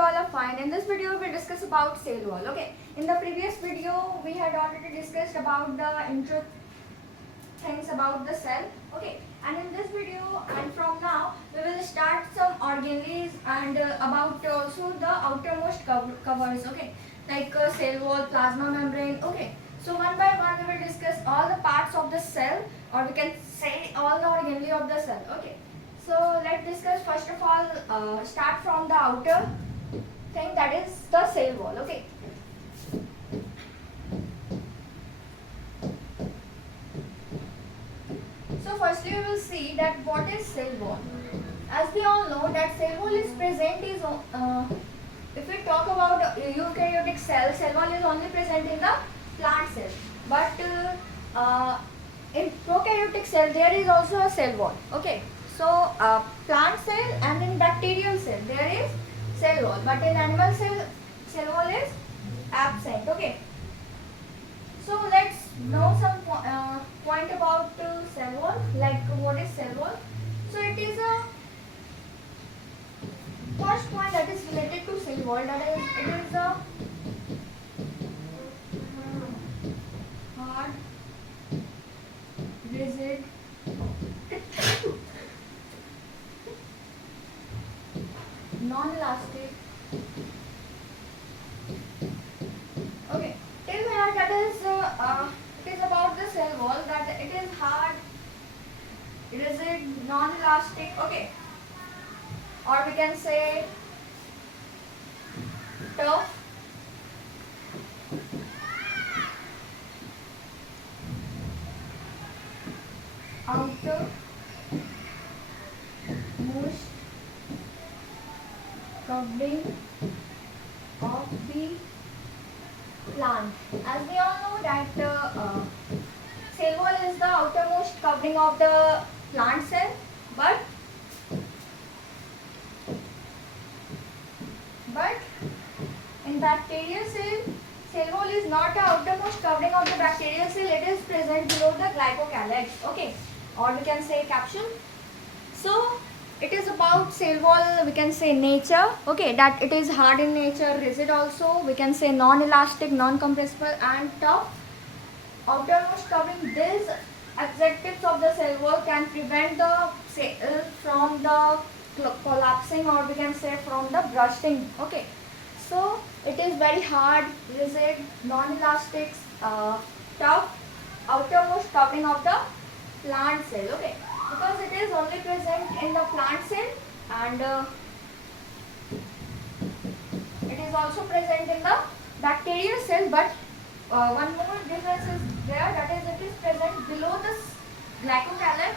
all are fine. In this video we discuss about cell wall. Okay. In the previous video we had already discussed about the intro things about the cell. Okay. And in this video and from now we will start some organelles and about also the outermost covers. Okay. Like cell wall, plasma membrane. Okay. So one by one we will discuss all the parts of the cell, or we can say all the organelle of the cell. Okay. So let's discuss first of all, start from the outer thing, that is the cell wall. Okay. So firstly we will see that what is cell wall. As we all know that cell wall is present is if we talk about eukaryotic cell wall is only present in the plant cell, but in prokaryotic cell there is also a cell wall. Okay. So plant cell and in bacterial cell there is cell wall, but in animal cell wall is absent. Okay. So let's know some point about cell wall, like what is cell wall. So it is a first point that is related to cell wall, that is it is a hard, rigid, non-elastic. Okay, till here that is it is about the cell wall, that it is hard, rigid, non-elastic. Okay, or we can say tough, outer most covering of the plant. As we all know that cell wall is the outermost covering of the plant cell, but in bacterial cell wall is not the outermost covering of the bacterial cell, it is present below the glycocalyx. Okay, or we can say capsule. So it is about cell wall, we can say nature. Okay, that it is hard in nature, rigid also, we can say non-elastic, non-compressible and tough. Outermost covering, these adjectives of the cell wall can prevent the cell from the collapsing, or we can say from the bursting. Okay, so it is very hard, rigid, non-elastic, tough, outermost covering of the plant cell. Okay, because it is only present in the plant cell, and it is also present in the bacterial cell, but one more difference is there, that is it is present below the glycocalyx,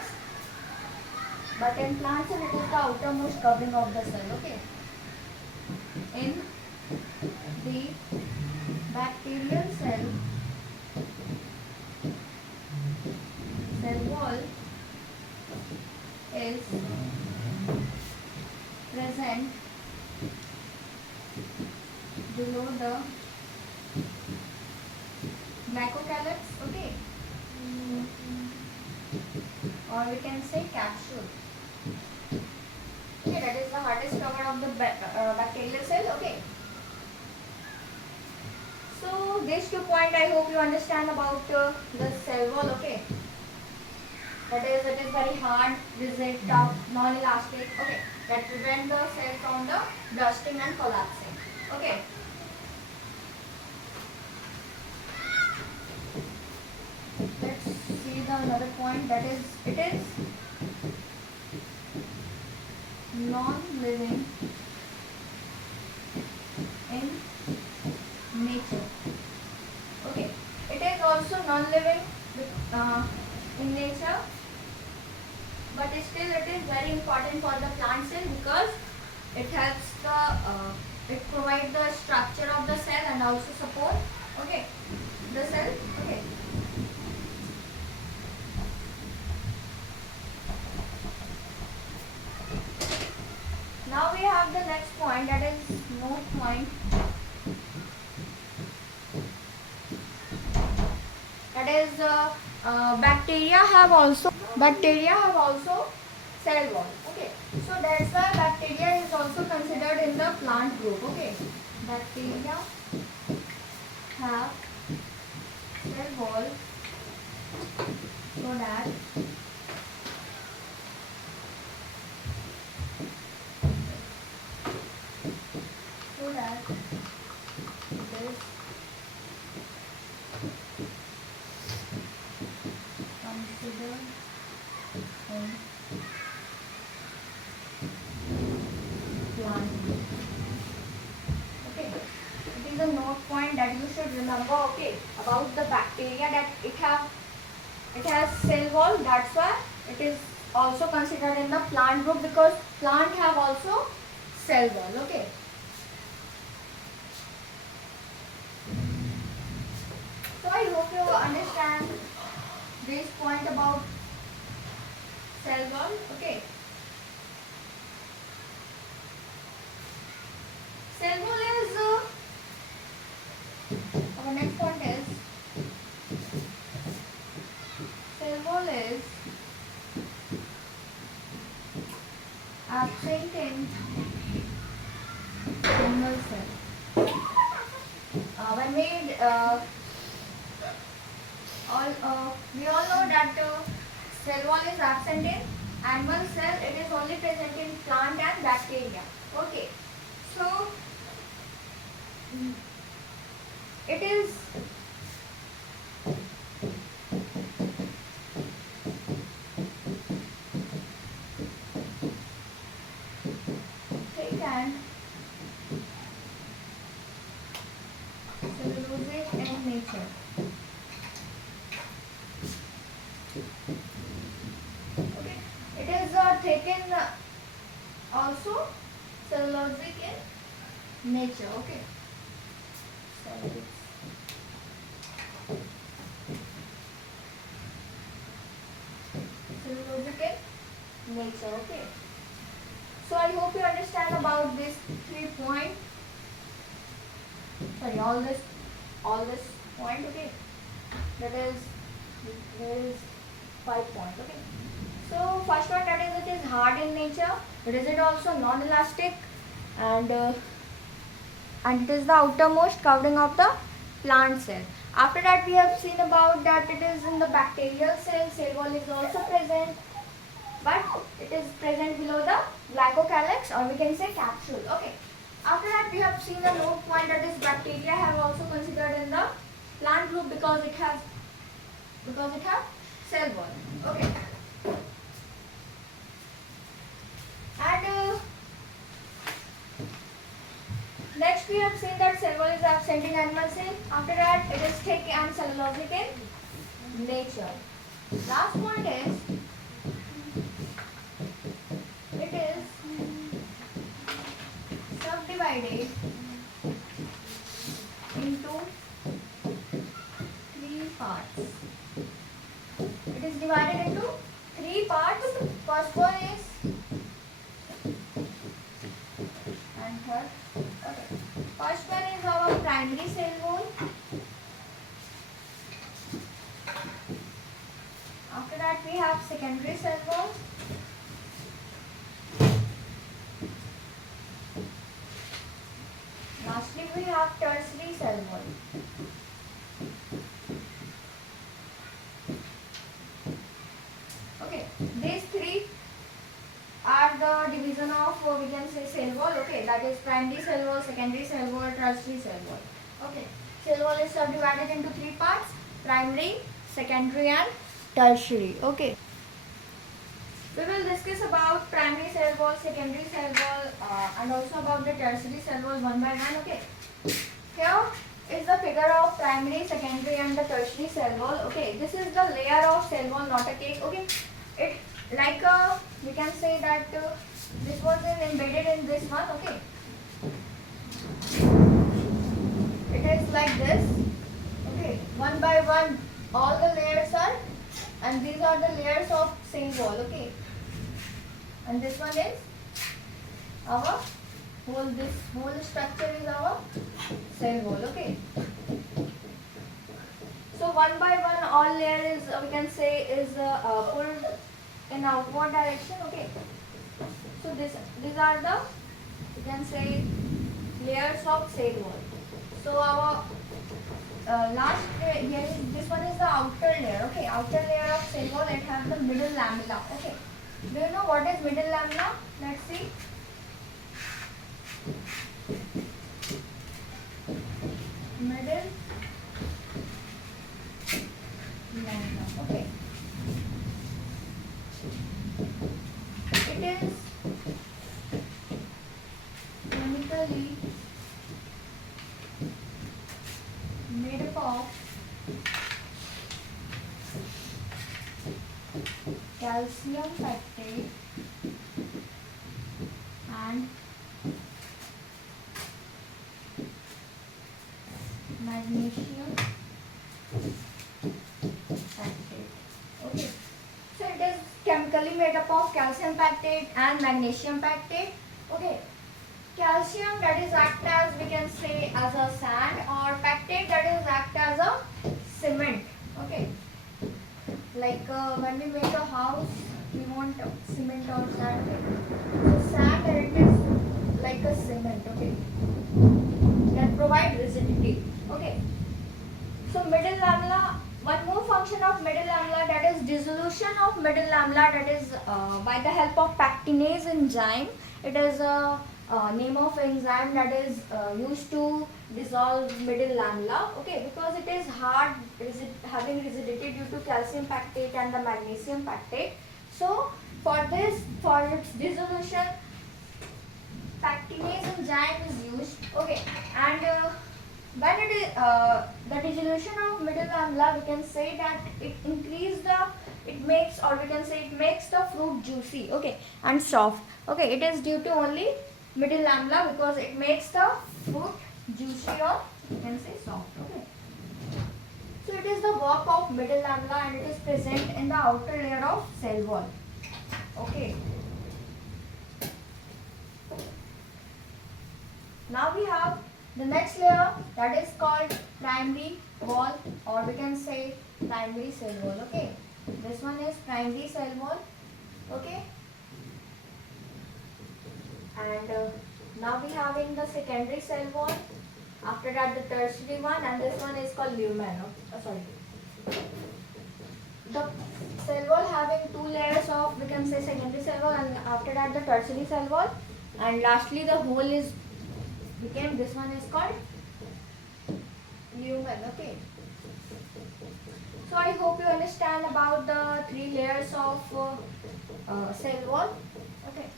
but in plant cell it is the outermost covering of the cell. Okay, in the bacterial cell wall is present below the glycocalyx. Okay, or we can say capsule. Okay, that is the hardest cover of the bacterial cell. Okay, so these 2 points I hope you understand about the cell wall. Okay, that is it is very hard, rigid, tough, non-elastic. Okay, that prevent the cell from the bursting and collapsing. Okay. Let's see the another point, that is it is non-living in nature. Okay, it is also non-living in nature, but still it is very important for the plant cell, because it helps the it provides the structure of the cell and also support, okay, the cell. Okay, now we have the next point, that is note point, that is bacteria have also cell wall. Okay, so that's why bacteria is also considered in the plant group. Okay, bacteria have cell wall so that this considered in plant group. Okay, it is a note point that you should remember. Okay, about the bacteria, that it has cell wall. That's why it is also considered in the plant group, because plant have also cell wall. Okay. So I hope you understand this point about cell wall. Okay. Cell wall is our next point is cell wall is absent in animal cell. When we all know that cell wall is absent in animal cell. It is only present in plant and bacteria. Okay, so it is thick and cellulosic in nature. Okay, it is thick in also cellulosic in nature. Okay, cellulosic in nature. Okay, so I hope you understand about this 3 point. Sorry, all this point. Okay, there is 5 point. Okay, so first one, that is, it is hard in nature, but is it also non-elastic, and it is the outermost covering of the plant cell. After that, we have seen about that it is in the bacterial cell. Cell wall is also present, but it is present below the glycocalyx, or we can say capsule. Okay. After that, we have seen a note point, that is bacteria have also considered in the plant group, because it have cell wall. Okay. And next we have seen that cell wall is absent in animal cell. After that, it is thick and cellulosic in nature. Last point is it is subdivided into 3 parts. It is divided into 3 parts. First one is and third. Okay. First one is our primary cell wall. After that, we have secondary cell wall. Lastly, we have tertiary cell wall. Okay, these 3 are the division of, we can say, cell wall. Okay, that is primary cell wall, secondary cell wall, tertiary cell wall. Okay, cell wall is subdivided into 3 parts: primary, secondary and tertiary. Okay, we will discuss about primary cell wall, secondary cell wall, and also about the tertiary cell wall one by one. Okay, here is the figure of primary, secondary and the tertiary cell wall. Okay, this is the layer of cell wall, not a cake. Okay, it like we can say that this was embedded in this one. Okay, it is like this. Okay, one by one all the layers are, and these are the layers of cell wall. Okay, and this one is our whole, this whole structure is our cell wall. Okay, so one by one all layer is, we can say, is pulled in outward direction. Okay, so these are the you can say layers of cell wall. So our last here is this one is the outer layer. Okay, outer layer of cell wall. It has the middle lamella. Okay, do you know what is middle lamella? Let's see. Middle lamella. Okay, it is chemically made up of calcium pectate and magnesium pectate. Okay, so it is chemically made up of calcium pectate and magnesium pectate. Okay, calcium that is act as, we can say, as a sand, or pectate that is act as a cement. Okay, like when we make a house, we want cement or sand. So sand, it is like a cement. Okay, that provide rigidity. Okay, so middle lamella, one more function of middle lamella, that is dissolution of middle lamella, that is by the help of pectinase enzyme. It is a name of enzyme that is used to dissolve middle lamella. Okay, because it is hard, having rigidity due to calcium pectate and the magnesium pectate. So for this, for its dissolution, pectinase enzyme is used. Okay, and when it is the dissolution of middle lamella, we can say that it increase the, it makes, or we can say it makes the fruit juicy, okay, and soft. Okay, it is due to only middle lamella, because it makes the fruit juicy, or you can say soft. Okay, so it is the work of middle lamella, and it is present in the outer layer of cell wall. Okay, now we have the next layer, that is called primary wall, or we can say primary cell wall. Okay, this one is primary cell wall. Okay, and now we having the secondary cell wall. After that, the tertiary one, and this one is called lumen. Sorry, the cell wall having two layers of, we can say, secondary cell wall, and after that the tertiary cell wall, and lastly the whole is became, this one is called lumen. Okay, so I hope you understand about the three layers of cell wall. Okay,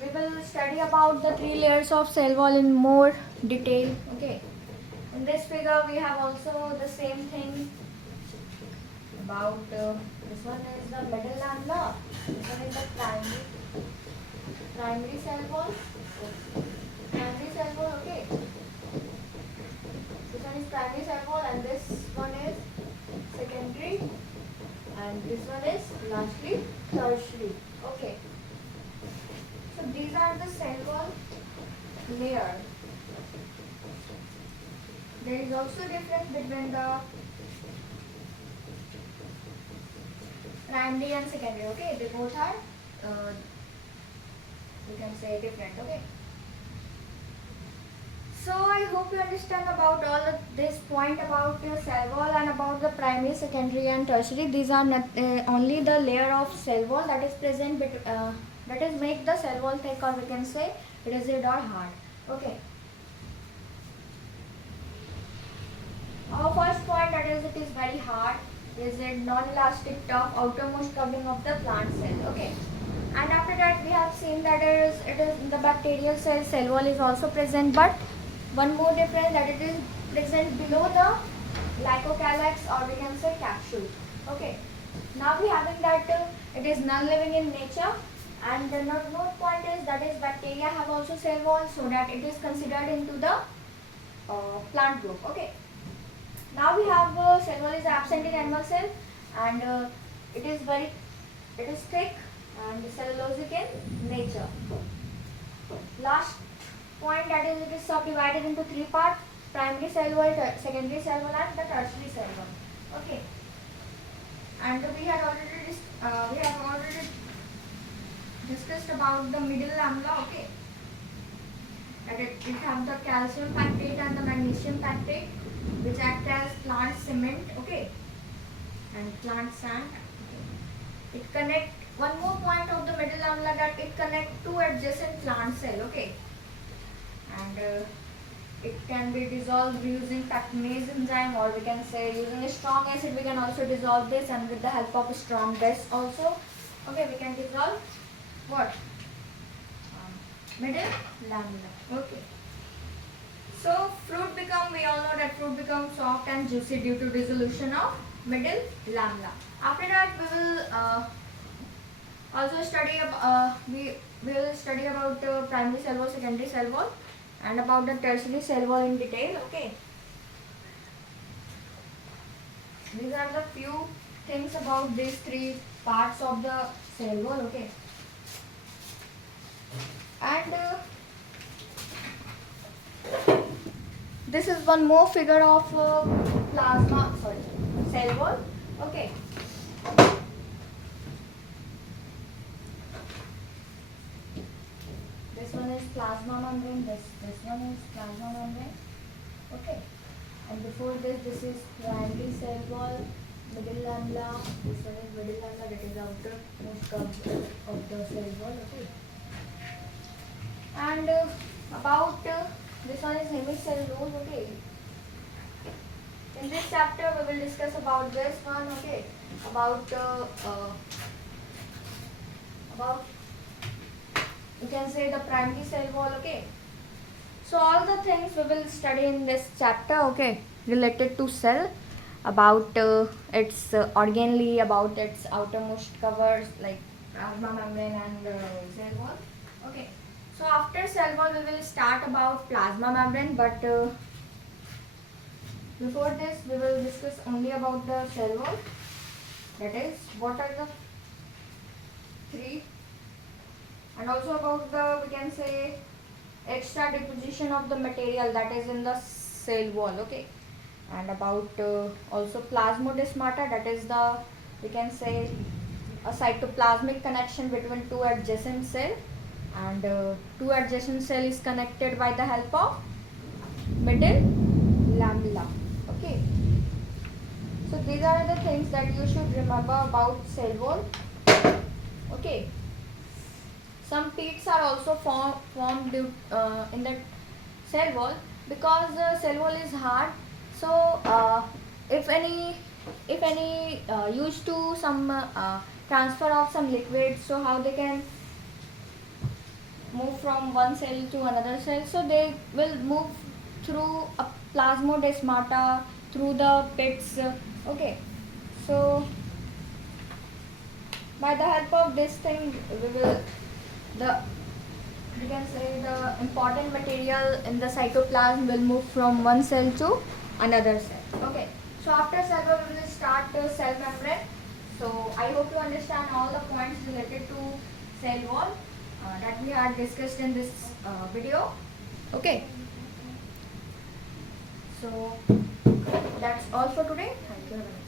we will study about the three layers of cell wall in more detail. Okay, in this figure we have also the same thing about this one is the middle lamella, this one is the primary cell wall. Primary cell wall. Okay, this one is primary cell wall, and this one is secondary, and this one is lastly tertiary. Okay, so these are the cell wall layer. There is also difference between the primary and secondary. Okay, they both are you can say different. Okay, so I hope you understand about all of this point about your cell wall and about the primary, secondary and tertiary. These are not, only the layer of cell wall that is present, that is make the cell wall thick, or we can say rigid or hard. Okay, our first point, that is, it is very hard, rigid, non-elastic, tough, outermost covering of the plant cell. Okay, and after that we have seen that it is in the bacterial cell wall is also present, but one more difference, that it is present below the glycocalyx, or we can say capsule. Okay, now we having that it is non-living in nature, and the note point is, that is, bacteria have also cell wall, so that it is considered into the plant group. Okay, now we have cell wall is absent in animal cell, and it is thick and cellulosic in nature. Last point, that is, it is subdivided into three parts: primary cell wall, secondary cell wall, and the tertiary cell wall. Okay, and we have already discussed about the middle lamella. Okay, that it have the calcium pactate and the magnesium pactate, which act as plant cement, okay, and plant sand. Okay. It connect, one more point of the middle lamella, that it connect two adjacent plant cell, okay, and it can be dissolved using pectinase enzyme, or we can say using a strong acid we can also dissolve this, and with the help of a strong base also, okay, we can dissolve what? Middle lamella. Okay. So fruit become, we all know that fruit becomes soft and juicy due to dissolution of middle lamella. After that we will also study we will study about primary cell wall, secondary cell wall, and about the tertiary cell wall in detail. Okay. These are the few things about these three parts of the cell wall. Okay. And this is one more figure of cell wall. Okay. This one is plasma membrane, this one is plasma membrane. Okay. And before this is primary cell wall, middle lamella, this one is middle lamella, that is outermost cover of the cell wall. Okay. And about this one is hemicellulose. Okay. In this chapter we will discuss about this one. Okay. About you can say the primary cell wall. Okay. So all the things we will study in this chapter. Okay, related to cell, about its organelle, about its outermost covers like plasma membrane and cell wall. Okay. So after cell wall we will start about plasma membrane, but before this we will discuss only about the cell wall. That is, what are the three, and also about the, we can say, extra deposition of the material that is in the cell wall. Okay. And about also plasmodesmata, that is the, we can say, a cytoplasmic connection between two adjacent cell, and two adjacent cell is connected by the help of middle lamella. Okay. So these are the things that you should remember about cell wall. Okay. Some peats are also formed in the cell wall, because the cell wall is hard. So if any used to some transfer of some liquid, so how they can move from one cell to another cell? So they will move through a plasmodesmata, through the pits. Okay. So by the help of this thing we can say the important material in the cytoplasm will move from one cell to another cell. Okay. So after cell wall we will start cell membrane. So I hope you understand all the points related to cell wall that we had discussed in this video. Okay. So that's all for today. Thank you very much.